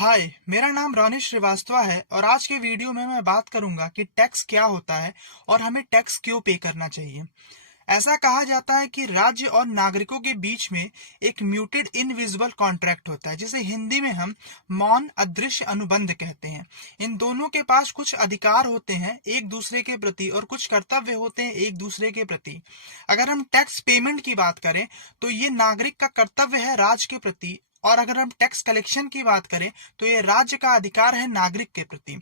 हाय, मेरा नाम रौनिश श्रीवास्तव है और आज के वीडियो में मैं बात करूंगा कि टैक्स क्या होता है और हमें टैक्स क्यों पे करना चाहिए। ऐसा कहा जाता है कि राज्य और नागरिकों के बीच में एक म्यूटेड इनविजिबल कॉन्ट्रैक्ट होता है, जिसे हिंदी में हम मौन अदृश्य अनुबंध कहते हैं। इन दोनों के पास कुछ अधिकार होते हैं एक दूसरे के प्रति और कुछ कर्तव्य होते हैं एक दूसरे के प्रति। अगर हम टैक्स पेमेंट की बात करें तो ये नागरिक का कर्तव्य है राज्य के प्रति, और अगर हम टैक्स कलेक्शन की बात करें तो ये राज्य का अधिकार है नागरिक के प्रति।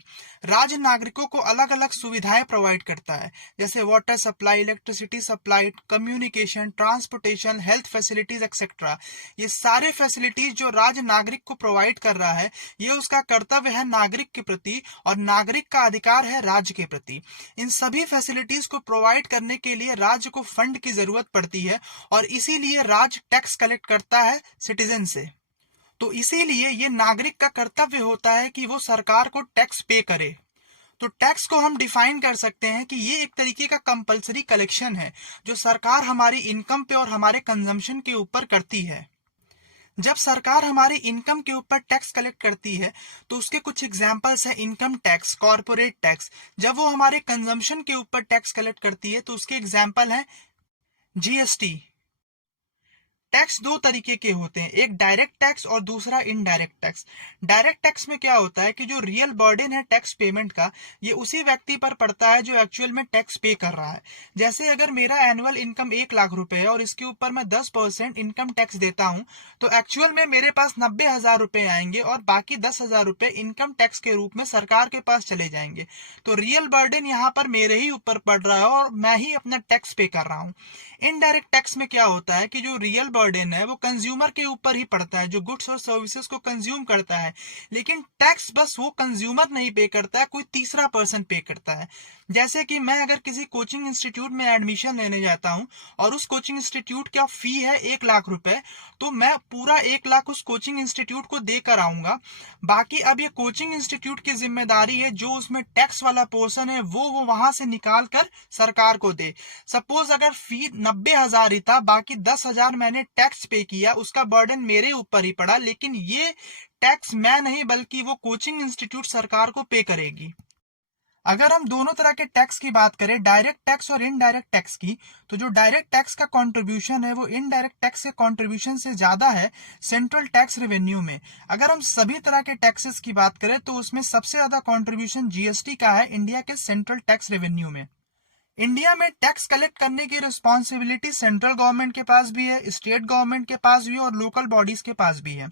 राज्य नागरिकों को अलग अलग सुविधाएं प्रोवाइड करता है, जैसे water supply, electricity supply, communication, transportation, health facilities etcetera. ये सारे फैसिलिटीज जो राज्य नागरिक को प्रोवाइड कर रहा है, ये उसका कर्तव्य है नागरिक के प्रति और नागरिक का अधिकार है राज्य के प्रति। इन सभी फैसिलिटीज को प्रोवाइड करने के लिए राज्य को फंड की जरूरत पड़ती है और इसीलिए राज्य टैक्स कलेक्ट करता है सिटीजन से। तो इसीलिए ये नागरिक का कर्तव्य होता है कि वो सरकार को टैक्स पे करे। तो टैक्स को हम डिफाइन कर सकते हैं कि ये एक तरीके का कंपलसरी कलेक्शन है जो सरकार हमारी इनकम पे और हमारे कंजम्पशन के ऊपर करती है। जब सरकार हमारी इनकम के ऊपर टैक्स कलेक्ट करती है तो उसके कुछ एग्जांपल्स हैं इनकम टैक्स, कॉर्पोरेट टैक्स। जब वो हमारे कंजम्पशन के ऊपर टैक्स कलेक्ट करती है तो उसके एग्जांपल हैं जीएसटी। टैक्स दो तरीके के होते हैं, एक डायरेक्ट टैक्स और दूसरा इनडायरेक्ट टैक्स। डायरेक्ट टैक्स में क्या होता है कि जो रियल बर्डन है टैक्स पेमेंट का, ये उसी व्यक्ति पर पड़ता है जो एक्चुअल में टैक्स पे कर रहा है। जैसे अगर मेरा एनुअल इनकम 1 लाख रुपए है और इसके ऊपर मैं 10% इनकम टैक्स देता हूं, तो एक्चुअल में मेरे पास 90,000 रुपए आएंगे और बाकी 10,000 रुपए इनकम टैक्स के रूप में सरकार के पास चले जाएंगे। तो रियल बर्डन यहाँ पर मेरे ही ऊपर पड़ रहा है और मैं ही अपना टैक्स पे कर रहा हूँ। इनडायरेक्ट टैक्स में क्या होता है कि जो रियल बर्डन है वो कंज्यूमर के ऊपर ही पड़ता है, जो गुड्स और सर्विसेज को कंज्यूम करता है, लेकिन टैक्स बस वो कंज्यूमर नहीं पे करता है, कोई तीसरा पर्सन पे करता है। जैसे कि मैं अगर किसी कोचिंग इंस्टीट्यूट में एडमिशन लेने जाता हूं और उस कोचिंग इंस्टीट्यूट का फी है 1 लाख रुपए, तो मैं पूरा 1 लाख उस कोचिंग इंस्टीट्यूट को देकर आऊंगा। बाकी अब ये कोचिंग इंस्टीट्यूट की जिम्मेदारी है जो उसमें टैक्स वाला पोर्शन है वो वहां से निकाल कर सरकार को दे। सपोज अगर फी 90,000 ही था, बाकी 10,000 मैंने टैक्स पे किया, उसका बर्डन मेरे ऊपर ही पड़ा, लेकिन ये टैक्स मैं नहीं बल्कि वो कोचिंग इंस्टीट्यूट सरकार को पे करेगी। अगर हम दोनों तरह के टैक्स की बात करें, डायरेक्ट टैक्स और इनडायरेक्ट टैक्स की, तो जो डायरेक्ट टैक्स का कंट्रीब्यूशन है वो इनडायरेक्ट टैक्स के कंट्रीब्यूशन से ज्यादा है सेंट्रल टैक्स रेवेन्यू में। अगर हम सभी तरह के टैक्सेस की बात करें तो उसमें सबसे ज्यादा कंट्रीब्यूशन जीएसटी का है इंडिया के सेंट्रल टैक्स रेवेन्यू में। इंडिया में टैक्स कलेक्ट करने की रिस्पॉन्सिबिलिटी सेंट्रल गवर्नमेंट के पास भी है, स्टेट गवर्नमेंट के पास भी है और लोकल बॉडीज के पास भी है।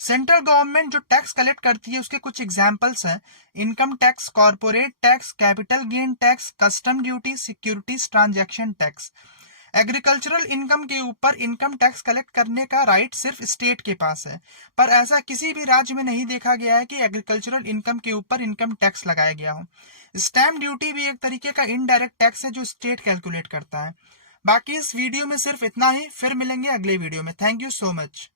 सेंट्रल गवर्नमेंट जो टैक्स कलेक्ट करती है उसके कुछ एग्जांपल्स हैं income tax, corporate tax, capital gain tax, custom duty, securities transaction tax. Agricultural income के ऊपर इनकम टैक्स कलेक्ट करने का राइट सिर्फ स्टेट के पास है, पर ऐसा किसी भी राज्य में नहीं देखा गया है कि एग्रीकल्चरल इनकम के ऊपर इनकम टैक्स लगाया गया हो। स्टैम्प ड्यूटी भी एक तरीके का इनडायरेक्ट टैक्स है जो स्टेट कैलकुलेट करता है। बाकी इस वीडियो में सिर्फ इतना ही, फिर मिलेंगे अगले वीडियो में। Thank you so much.